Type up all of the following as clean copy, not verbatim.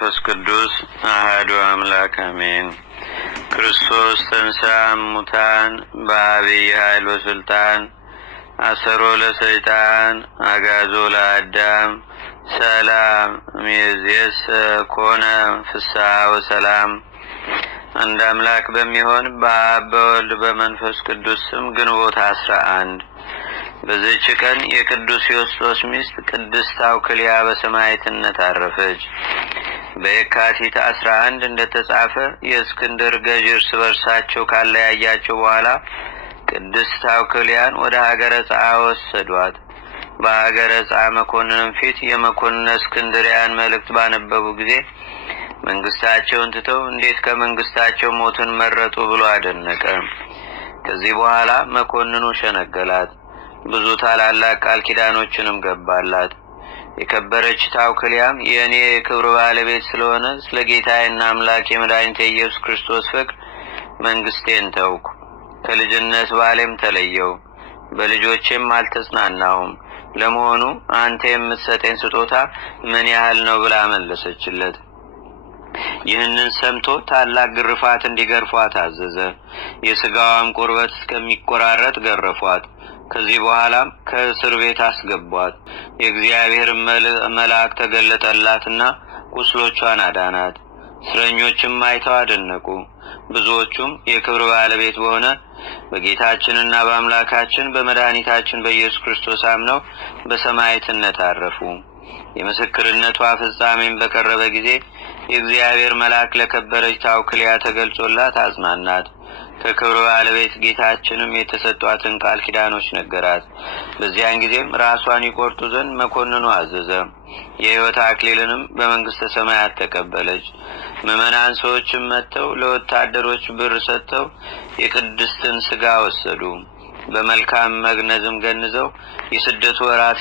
መንፈስ ቅዱስ አሐዱ አምላክ አሜን። ክርስቶስ ተንሥአ እሙታን በዐቢይ ኃይል ወሥልጣን አሰሮ ለሰይጣን አግዓዞ ለአዳም ሰላም እምይእዜሰ ኮነ ፍስሐ ወሰላም። አንድ አምላክ በሚሆን በአብ በወልድ በመንፈስ ቅዱስ ስም ግንቦት 11 በዚህች ቀን የቅዱስ ዮስጦስ ሚስት ቅድስት አውክልያ በሰማዕትነት አረፈች። በየካቲት 11 እንደተጻፈ የእስክንድር ገዥ እርስ በርሳቸው ካለያያቸው በኋላ ቅድስት አውክልያን ወደ ሀገረ ጻ ወሰዷት። በሀገረ ጻ መኮንንም ፊት የመኮንን እስክንድርያን መልእክት ባነበቡ ጊዜ መንግስታቸውን ትተው እንዴት ከመንግስታቸው ሞትን መረጡ ብሎ አደነቀ። ከዚህ በኋላ መኮንኑ ሸነገላት፣ ብዙ ታላላቅ ቃል ኪዳኖችንም ገባላት። የከበረች አውክልያም የእኔ የክብር ባለቤት ስለሆነ ስለ ጌታዬና አምላኬ መድኃኒቴ ኢየሱስ ክርስቶስ ፍቅር መንግስቴን ተውኩ፣ ከልጅነት ባሌም ተለየው፣ በልጆቼም አልተጽናናሁም። ለመሆኑ አንተ የምትሰጠኝ ስጦታ ምን ያህል ነው ብላ መለሰችለት። ይህንን ሰምቶ ታላቅ ግርፋት እንዲገርፏት አዘዘ። የስጋዋም ቁርበት እስከሚቆራረጥ ገረፏት። ከዚህ በኋላም ከእስር ቤት አስገቧት። የእግዚአብሔር መልአክ ተገለጠላትና ቁስሎቿን አዳናት። እስረኞችም አይተው አደነቁ። ብዙዎቹም የክብር ባለቤት በሆነ በጌታችንና በአምላካችን በመድኃኒታችን በኢየሱስ ክርስቶስ አምነው በሰማዕትነት አረፉ። የምስክርነቷ ፍጻሜም በቀረበ ጊዜ የእግዚአብሔር መልአክ ለከበረች አውክልያ ተገልጾላት አጽናናት። ከክብር ባለቤት ጌታችንም የተሰጧትን ቃል ኪዳኖች ነገራት። በዚያን ጊዜም ራሷን ይቆርጡ ዘንድ መኮንኑ አዘዘ። የሕይወት አክሊልንም በመንግስተ ሰማያት ተቀበለች። ምዕመናን ሰዎችም መጥተው ለወታደሮች ብር ሰጥተው የቅድስትን ስጋ ወሰዱ። በመልካም መግነዝም ገንዘው የስደቱ ወራት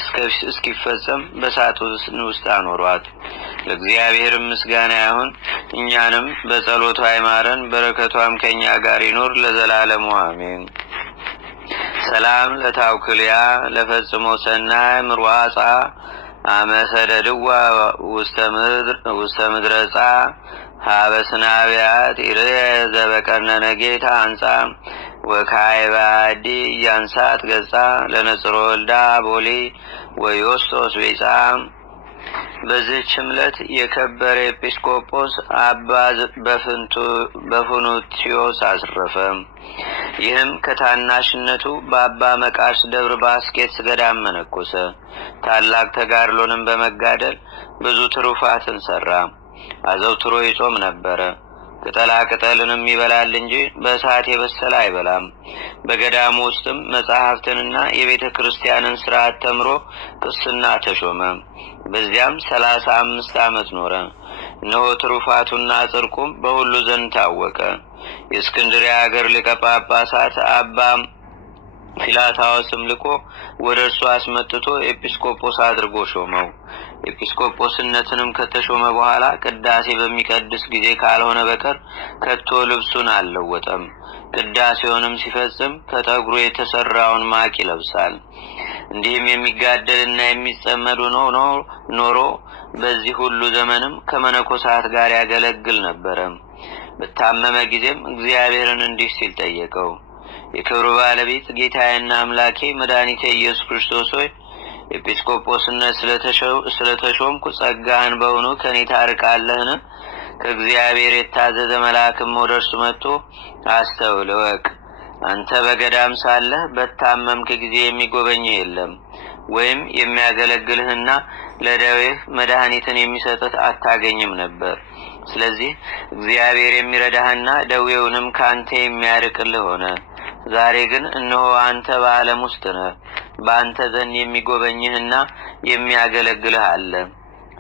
እስኪፈጸም በሳጥን ውስጥ አኖሯት። ለእግዚአብሔር ምስጋና ይሁን፣ እኛንም በጸሎቷ ይማረን፣ በረከቷም ከኛ ጋር ይኖር ለዘላለሙ አሜን። ሰላም ለታውክልያ ለፈጽሞ ሰናይ ምርዋጻ አመሰደድዋ ውስተ ምድረጻ ሀበስናቢያት ኢርየ ዘበቀነነ ጌታ አንጻ ወካይባዲ ያንሳት ገጻ ለነጽሮ ወልዳ ቦሊ ወዮስጦስ ቤጻ። በዚህች ዕለት የከበረ ኤጲስቆጶስ አባ በፍኑትዮስ አስረፈ። ይህም ከታናሽነቱ በአባ መቃርስ ደብር ባስኬትስ ገዳም መነኮሰ። ታላቅ ተጋድሎንም በመጋደል ብዙ ትሩፋትን ሰራ። አዘውትሮ ይጾም ነበረ። ቅጠላ ቅጠልንም ይበላል እንጂ በእሳት የበሰለ አይበላም። በገዳሙ ውስጥም መጻሕፍትንና የቤተ ክርስቲያንን ሥርዓት ተምሮ ቅስና ተሾመ። በዚያም 35 ዓመት ኖረ። እነሆ ትሩፋቱና ጽድቁም በሁሉ ዘንድ ታወቀ። የእስክንድርያ ሀገር ሊቀ ጳጳሳት አባ ፊላታዎስም ልኮ ወደ እርሱ አስመጥቶ ኤጲስቆጶስ አድርጎ ሾመው። ኤጲስቆጶስነትንም ከተሾመ በኋላ ቅዳሴ በሚቀድስ ጊዜ ካልሆነ በቀር ከቶ ልብሱን አልለወጠም። ቅዳሴውንም ሲፈጽም ከጠጉሩ የተሰራውን ማቅ ይለብሳል። እንዲህም የሚጋደልና የሚጸመድ ኖሮ በዚህ ሁሉ ዘመንም ከመነኮሳት ጋር ያገለግል ነበረ። በታመመ ጊዜም እግዚአብሔርን እንዲህ ሲል ጠየቀው። የክብር ባለቤት ጌታዬና አምላኬ መድኃኒቴ ኢየሱስ ክርስቶስ ሆይ ኤጲስቆጶስነት ስለተሾምኩ ጸጋህን በውኑ ከኔ ታርቃለህን? ከእግዚአብሔር የታዘዘ መልአክም ወደ እርሱ መጥቶ አስተውል እወቅ፣ አንተ በገዳም ሳለህ በታመምክ ጊዜ የሚጎበኝህ የለም፣ ወይም የሚያገለግልህና ለደዌህ መድኃኒትን የሚሰጥህ አታገኝም ነበር። ስለዚህ እግዚአብሔር የሚረዳህና ደዌውንም ከአንተ የሚያርቅልህ ሆነ። ዛሬ ግን እነሆ አንተ በዓለም ውስጥ ነህ፣ በአንተ ዘንድ የሚጎበኝህና የሚያገለግልህ አለ።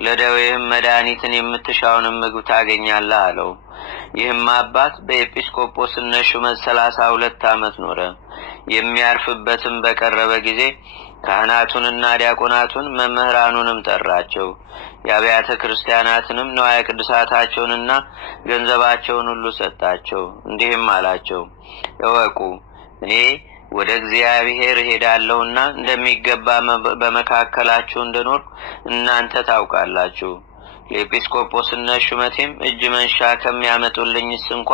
ለደዌህም መድኃኒትን የምትሻውንም ምግብ ታገኛለህ አለው። ይህም አባት በኤጲስቆጶስነት ሹመት 32 ዓመት ኖረ። የሚያርፍበትም በቀረበ ጊዜ ካህናቱንና ዲያቆናቱን መምህራኑንም ጠራቸው። የአብያተ ክርስቲያናትንም ንዋየ ቅድሳታቸውንና ገንዘባቸውን ሁሉ ሰጣቸው። እንዲህም አላቸው፣ እወቁ እኔ ወደ እግዚአብሔር ሄዳለሁና እንደሚገባ በመካከላችሁ እንደኖርኩ እናንተ ታውቃላችሁ። ለኤጲስቆጶስነት ሹመቴም እጅ መንሻ ከሚያመጡልኝስ እንኳ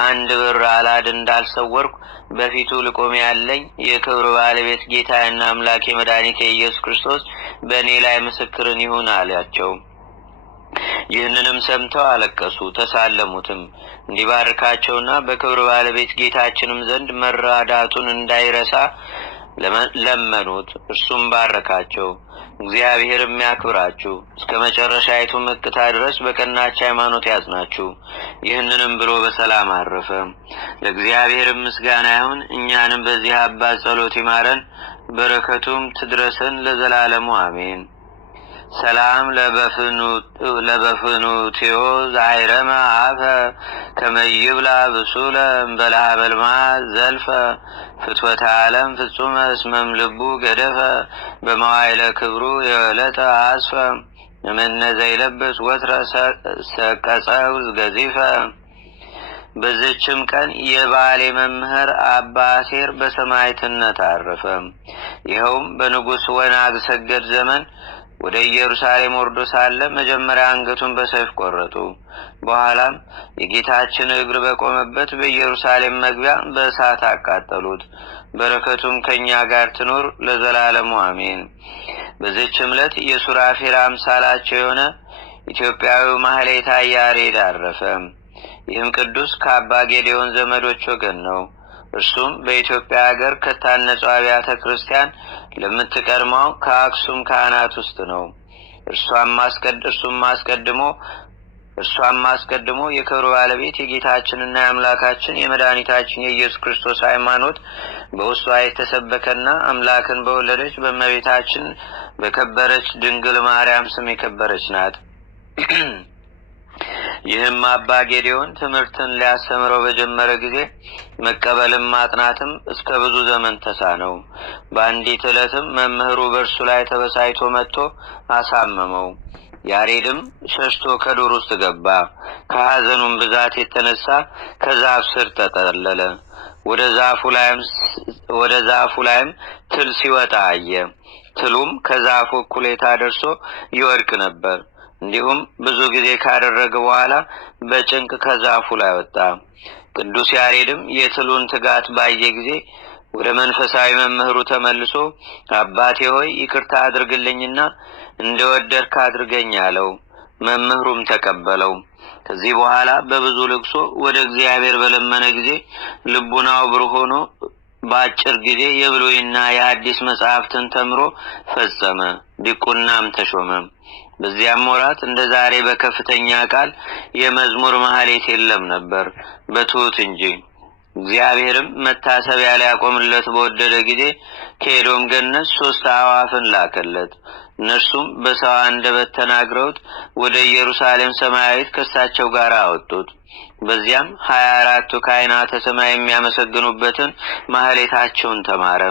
1 ብር አላድ እንዳልሰወርኩ በፊቱ ልቆም ያለኝ የክብር ባለቤት ጌታዬና አምላኬ መድኃኒቴ ኢየሱስ ክርስቶስ በእኔ ላይ ምስክርን ይሁን አላቸው። ይህንንም ሰምተው አለቀሱ፣ ተሳለሙትም። እንዲባርካቸውና በክብር ባለቤት ጌታችንም ዘንድ መራዳቱን እንዳይረሳ ለመኑት። እርሱም ባረካቸው። እግዚአብሔርም ያክብራችሁ፣ እስከ መጨረሻይቱ እክታ ድረስ በቀናች ሃይማኖት ያጽናችሁ። ይህንንም ብሎ በሰላም አረፈ። ለእግዚአብሔር ምስጋና ይሁን። እኛንም በዚህ አባት ጸሎት ይማረን፣ በረከቱም ትድረሰን ለዘላለሙ አሜን። ሰላም ለበፍኑትዮ ዛይረመ አፈ ከመይብላ ብሱለ እምበላህ በልማ ዘልፈ ፍትወተ ዓለም ፍጹመ እስመም ልቡ ገደፈ በመዋይለ ክብሩ የዕለተ አስፈ እምነ ዘይለብስ ወትረ ሰቀጸው ገዚፈ። በዚችም ቀን የባሌ መምህር አባ አሴር በሰማዕትነት አረፈ። ይኸውም በንጉሥ ወናግሰገድ ዘመን ወደ ኢየሩሳሌም ወርዶ ሳለ መጀመሪያ አንገቱን በሰይፍ ቆረጡ። በኋላም የጌታችን እግር በቆመበት በኢየሩሳሌም መግቢያ በእሳት አቃጠሉት። በረከቱም ከኛ ጋር ትኑር ለዘላለሙ አሜን። በዚህችም ዕለት የሱራፌል አምሳላቸው የሆነ ኢትዮጵያዊው ማህሌታይ ያሬድ አረፈ። ይህም ቅዱስ ከአባ ጌዴዎን ዘመዶች ወገን ነው። እርሱም በኢትዮጵያ ሀገር ከታነጹ አብያተ ክርስቲያን ለምትቀድመው ከአክሱም ካህናት ውስጥ ነው። እርሷም አስቀድሞ የክብር ባለቤት የጌታችንና የአምላካችን የመድኃኒታችን የኢየሱስ ክርስቶስ ሃይማኖት በውስጧ የተሰበከና አምላክን በወለደች በእመቤታችን በከበረች ድንግል ማርያም ስም የከበረች ናት። ይህም አባ ጌዴዎን ትምህርትን ሊያስተምረው በጀመረ ጊዜ መቀበልም ማጥናትም እስከ ብዙ ዘመን ተሳነው። በአንዲት ዕለትም መምህሩ በእርሱ ላይ ተበሳይቶ መጥቶ አሳመመው። ያሬድም ሸሽቶ ከዱር ውስጥ ገባ። ከሐዘኑም ብዛት የተነሳ ከዛፍ ስር ተጠለለ። ወደ ዛፉ ላይም ትል ሲወጣ አየ። ትሉም ከዛፉ እኩሌታ ደርሶ ይወድቅ ነበር። እንዲሁም ብዙ ጊዜ ካደረገ በኋላ በጭንቅ ከዛፉ ላይ ወጣ። ቅዱስ ያሬድም የትሉን ትጋት ባየ ጊዜ ወደ መንፈሳዊ መምህሩ ተመልሶ አባቴ ሆይ ይቅርታ አድርግልኝና እንደወደድክ አድርገኝ አለው። መምህሩም ተቀበለው። ከዚህ በኋላ በብዙ ልቅሶ ወደ እግዚአብሔር በለመነ ጊዜ ልቡናው ብሩህ ሆኖ በአጭር ጊዜ የብሉይና የሐዲስ መጻሕፍትን ተምሮ ፈጸመ። ዲቁናም ተሾመ። በዚያም ወራት እንደ ዛሬ በከፍተኛ ቃል የመዝሙር ማህሌት የለም ነበር፣ በትሑት እንጂ። እግዚአብሔርም መታሰቢያ ሊያቆምለት በወደደ ጊዜ ከኤዶም ገነት 3 አዕዋፍን ላከለት። እነርሱም በሰው አንደበት ተናግረውት ወደ ኢየሩሳሌም ሰማያዊት ከሳቸው ጋር አወጡት። በዚያም 24ቱ ካህናተ ሰማይ የሚያመሰግኑበትን ማህሌታቸውን ተማረ።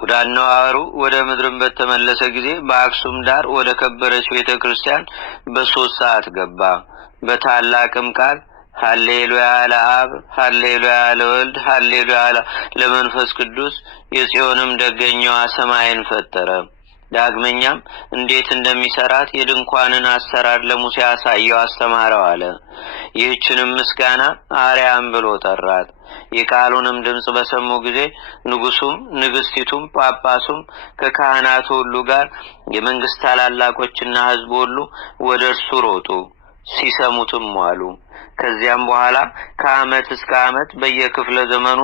ወደ አነዋወሩ ወደ ምድርም በተመለሰ ጊዜ በአክሱም ዳር ወደ ከበረች ቤተ ክርስቲያን በ3 ሰዓት ገባ። በታላቅም ቃል ሃሌሉያ ለአብ፣ ሃሌሉያ ለወልድ፣ ሃሌሉያ ለመንፈስ ቅዱስ፣ የጽዮንም ደገኛዋ ሰማይን ፈጠረ። ዳግመኛም እንዴት እንደሚሰራት የድንኳንን አሰራር ለሙሴ አሳየው፣ አስተማረው አለ። ይህችንም ምስጋና አርያም ብሎ ጠራት። የቃሉንም ድምጽ በሰሙ ጊዜ ንጉሱም ንግስቲቱም ጳጳሱም ከካህናቱ ሁሉ ጋር የመንግስት ታላላቆችና ሕዝብ ሁሉ ወደ እርሱ ሮጡ፣ ሲሰሙትም ዋሉ። ከዚያም በኋላ ከዓመት እስከ ዓመት በየክፍለ ዘመኑ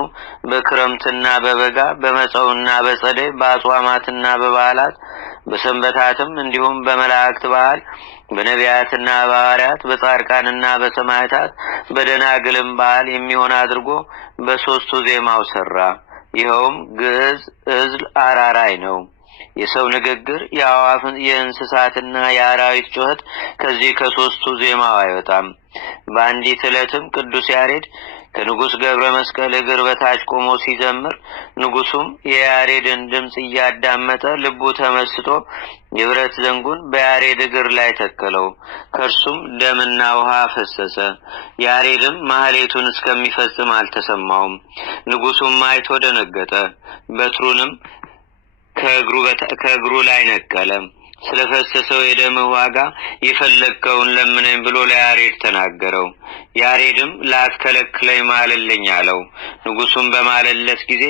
በክረምትና በበጋ በመጸውና በጸደይ በአጽዋማትና በበዓላት በሰንበታትም እንዲሁም በመላእክት በዓል በነቢያትና በሐዋርያት በጻድቃንና በሰማዕታት በደናግልም በዓል የሚሆን አድርጎ በ3ቱ ዜማው ሰራ። ይኸውም ግዕዝ፣ ዕዝል፣ አራራይ ነው። የሰው ንግግር፣ የአዕዋፍን፣ የእንስሳትና የአራዊት ጩኸት ከዚህ ከ3ቱ ዜማው አይወጣም። በአንዲት ዕለትም ቅዱስ ያሬድ ከንጉሥ ገብረ መስቀል እግር በታች ቆሞ ሲዘምር ንጉሱም የያሬድን ድምፅ እያዳመጠ ልቡ ተመስጦ የብረት ዘንጉን በያሬድ እግር ላይ ተከለው። ከእርሱም ደምና ውሃ ፈሰሰ። ያሬድም ማህሌቱን እስከሚፈጽም አልተሰማውም። ንጉሱም አይቶ ደነገጠ። በትሩንም ከእግሩ ላይ ነቀለ። ስለፈሰሰው የደም ዋጋ የፈለግከውን ለምነኝ ብሎ ለያሬድ ተናገረው። ያሬድም ላትከለክለኝ ማልልኝ አለው። ንጉሡም በማለለት ጊዜ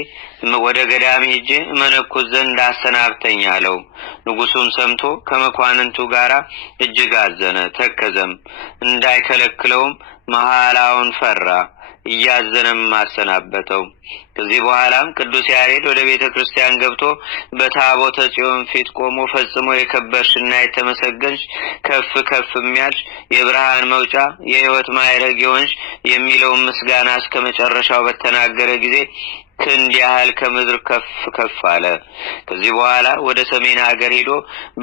ወደ ገዳም ሄጄ መነኮስ ዘንድ አሰናብተኝ አለው። ንጉሡም ሰምቶ ከመኳንንቱ ጋር እጅግ አዘነ፣ ተከዘም። እንዳይከለክለውም መሐላውን ፈራ፣ እያዘነም አሰናበተው። ከዚህ በኋላም ቅዱስ ያሬድ ወደ ቤተ ክርስቲያን ገብቶ በታቦተ ጽዮን ፊት ቆሞ ፈጽሞ የከበርሽና የተመሰገንሽ ከፍ ከፍ የሚያልሽ የብርሃን መውጫ የሕይወት ማዕረግ የሆንሽ የሚለውን ምስጋና እስከ መጨረሻው በተናገረ ጊዜ ክንድ ያህል ከምድር ከፍ ከፍ አለ። ከዚህ በኋላ ወደ ሰሜን ሀገር ሄዶ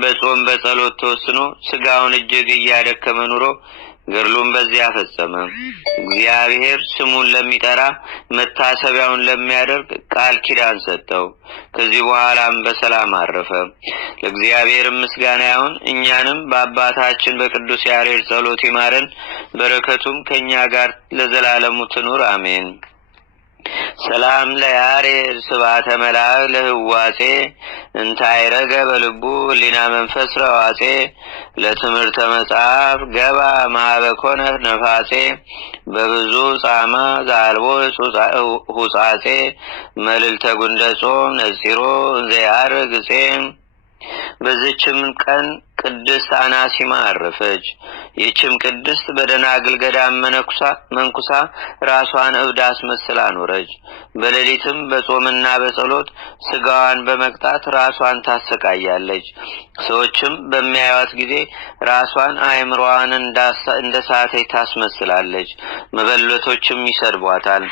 በጾም በጸሎት ተወስኖ ስጋውን እጅግ እያደከመ ኑሮ ገድሉን በዚያ ፈጸመ። እግዚአብሔር ስሙን ለሚጠራ መታሰቢያውን ለሚያደርግ ቃል ኪዳን ሰጠው። ከዚህ በኋላም በሰላም አረፈ። ለእግዚአብሔር ምስጋና ይሁን። እኛንም በአባታችን በቅዱስ ያሬድ ጸሎት ይማረን፣ በረከቱም ከኛ ጋር ለዘላለሙ ትኑር አሜን። ሰላም ለያሬድ ስብሐተ መልአክ ለህዋጼ እንታይረገ በልቡ ሊና መንፈስ ረዋጼ ለትምህርተ መጽሐፍ ገባ ማህበኮነ ነፋጼ በብዙ ጻማ ዛልቦ ሁጻጼ መልዕልተ ጉንደጾም ነጺሮ እንዘያርግ ጼ። በዚችም ቀን ቅድስት አናሲማ አረፈች። ይህችም ቅድስት በደናግል ገዳም መንኩሳ ራሷን እብድ አስመስላ ኖረች። በሌሊትም በጾምና በጸሎት ስጋዋን በመቅጣት ራሷን ታሰቃያለች። ሰዎችም በሚያዩት ጊዜ ራሷን አእምሮዋን እንደ ሳተች ታስመስላለች። መበለቶችም ይሰድቧታል።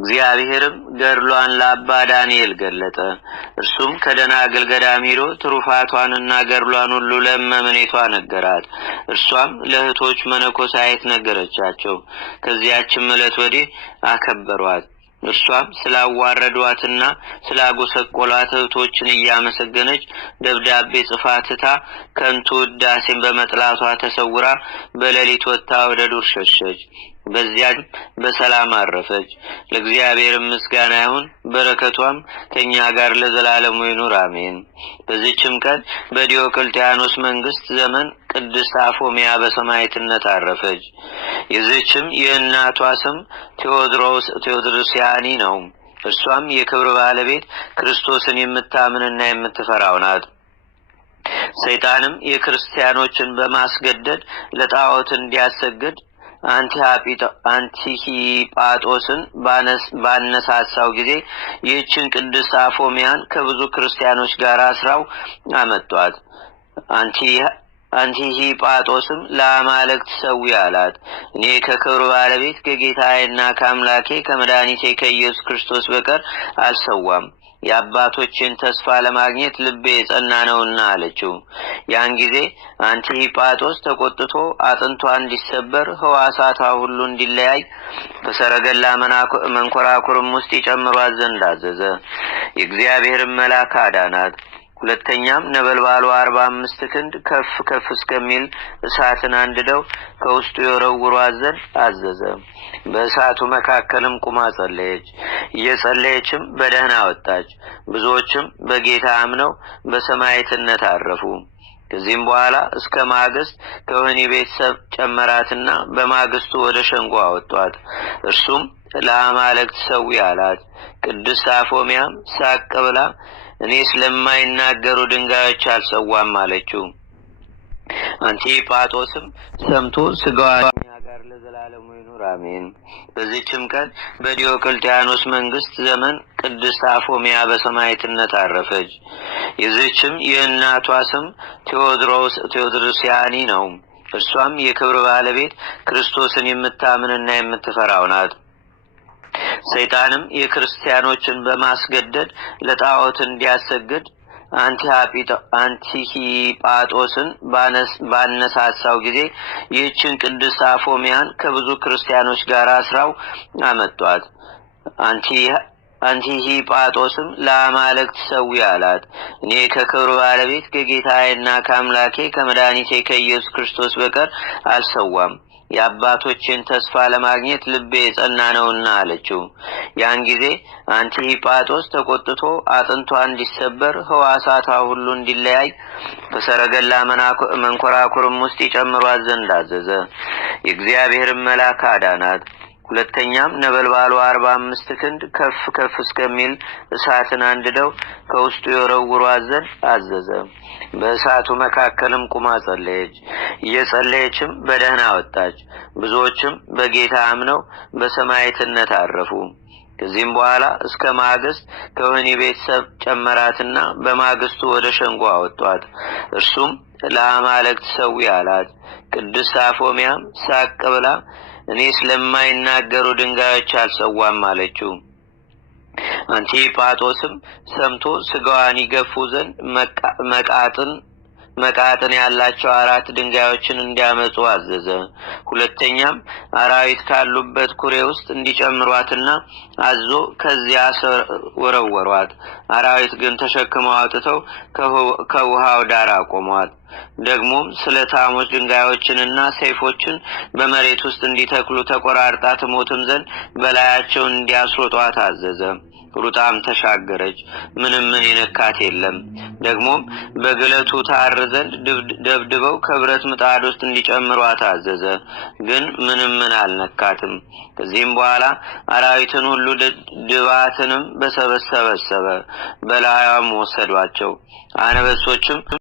እግዚአብሔርም ገድሏን ለአባ ዳንኤል ገለጠ። እርሱም ከደናግል ገዳም ሄዶ ትሩፋቷንና ገድሏን ሁሉ ለእመምኔቷ ነገራት። እርሷም ለእህቶች መነኮሳይት ነገረቻቸው። ከዚያችም ዕለት ወዲህ አከበሯት። እርሷም ስላዋረዷትና ስላጎሰቆሏት እህቶችን እያመሰገነች ደብዳቤ ጽፋ ትታ ከንቱ ውዳሴን በመጥላቷ ተሰውራ በሌሊት ወጥታ ወደ ዱር ሸሸች። በዚያም በሰላም አረፈች። ለእግዚአብሔር ምስጋና ይሁን፣ በረከቷም ከኛ ጋር ለዘላለሙ ይኑር አሜን። በዚህችም ቀን በዲዮቅልጥያኖስ መንግስት ዘመን ቅድስት አፎሚያ በሰማዕትነት አረፈች። የዚህችም የእናቷ ስም ቴዎድሮስያኒ ነው። እርሷም የክብር ባለቤት ክርስቶስን የምታምንና የምትፈራው ናት። ሰይጣንም የክርስቲያኖችን በማስገደድ ለጣዖት እንዲያሰግድ አንቲሂጳጦስን ባነሳሳው ጊዜ ይህችን ቅድስት አፎሚያን ከብዙ ክርስቲያኖች ጋር አስራው አመጧት። አንቲሂጳጦስም ለአማልክት ሰዊ አላት። እኔ ከክብር ባለቤት ከጌታዬና ከአምላኬ ከመድኃኒቴ ከኢየሱስ ክርስቶስ በቀር አልሰዋም፣ የአባቶችን ተስፋ ለማግኘት ልቤ የጸና ነውና አለችው። ያን ጊዜ አንቲሂጳጦስ ተቆጥቶ አጥንቷ እንዲሰበር ሕዋሳቷ ሁሉ እንዲለያይ በሰረገላ መንኮራኩርም ውስጥ ይጨምሯት ዘንድ አዘዘ። የእግዚአብሔርን መልአክ አዳናት። ሁለተኛም ነበልባሉ 45 ክንድ ከፍ ከፍ እስከሚል እሳትን አንድደው ከውስጡ የወረውሯት ዘንድ አዘዘ። በእሳቱ መካከልም ቁማ ጸለየች። እየጸለየችም በደህና ወጣች። ብዙዎችም በጌታ አምነው በሰማዕትነት አረፉ። ከዚህም በኋላ እስከ ማግስት ከወህኒ ቤተሰብ ጨመራትና በማግስቱ ወደ ሸንጎ አወጧት። እርሱም ለአማልክት ሰዊ አላት። ቅድስት አፎሚያም ሳቅ ብላ እኔ ስለማይናገሩ ድንጋዮች አልሰዋም አለችው። አንቲጳጦስም ሰምቶ ስጋዋን ከኛ ጋር ለዘላለሙ ይኑር አሜን። በዚህችም ቀን በዲዮቅልጥያኖስ መንግስት ዘመን ቅድስት አፎሚያ በሰማዕትነት አረፈች። የዚህችም የእናቷ ስም ቴዎድሮስያኒ ነው። እርሷም የክብር ባለቤት ክርስቶስን የምታምንና የምትፈራው ናት። ሰይጣንም የክርስቲያኖችን በማስገደድ ለጣዖት እንዲያሰግድ አንቲሂጳጦስን ባነሳሳው ጊዜ ይህችን ቅድስት አፎሚያን ከብዙ ክርስቲያኖች ጋር አስራው አመጧት። አንቲሂጳጦስም ለአማልክት ሰዊ አላት። እኔ ከክብር ባለቤት ከጌታዬና ከአምላኬ ከመድኃኒቴ ከኢየሱስ ክርስቶስ በቀር አልሰዋም፣ የአባቶችን ተስፋ ለማግኘት ልቤ የጸና ነውና አለችው። ያን ጊዜ አንቲጳጦስ ተቆጥቶ አጥንቷ እንዲሰበር ሕዋሳቷ ሁሉ እንዲለያይ በሰረገላ መንኮራኩርም ውስጥ ይጨምሯት ዘንድ አዘዘ። የእግዚአብሔርን መልአክ አዳናት። ሁለተኛም ነበልባሉ 45 ክንድ ከፍ ከፍ እስከሚል እሳትን አንድደው ከውስጡ የወረውሯት ዘንድ አዘዘ። በእሳቱ መካከልም ቁማ ጸለየች። እየጸለየችም በደህና ወጣች። ብዙዎችም በጌታ አምነው በሰማዕትነት አረፉ። ከዚህም በኋላ እስከ ማግስት ከወህኒ ቤተሰብ ጨመራትና በማግስቱ ወደ ሸንጎ አወጧት። እርሱም ለአማልክት ሰዊ አላት። ቅድስት አፎሚያም ሳቅ ብላ እኔ ስለማይናገሩ ድንጋዮች አልሰዋም አለችው። አንቲጳጦስም ሰምቶ ስጋዋን ይገፉ ዘንድ መቃጥን ያላቸው 4 ድንጋዮችን እንዲያመጡ አዘዘ። ሁለተኛም አራዊት ካሉበት ኩሬ ውስጥ እንዲጨምሯትና አዞ ከዚያ ወረወሯት። አራዊት ግን ተሸክመው አውጥተው ከውሃው ዳር አቆሟት። ደግሞም ስለታሞች ድንጋዮችንና ሰይፎችን በመሬት ውስጥ እንዲተክሉ ተቆራርጣ ትሞትም ዘንድ በላያቸው እንዲያስሮጧት አዘዘ። ሩጣም ተሻገረች። ምንም የነካት የለም። ደግሞም በግለቱ ታር ዘንድ ደብድበው ከብረት ምጣድ ውስጥ እንዲጨምሯት አዘዘ። ግን ምንም አልነካትም። ከዚህም በኋላ አራዊትን ሁሉ ድባትንም በሰበሰበ በላያም ወሰዷቸው። አንበሶችም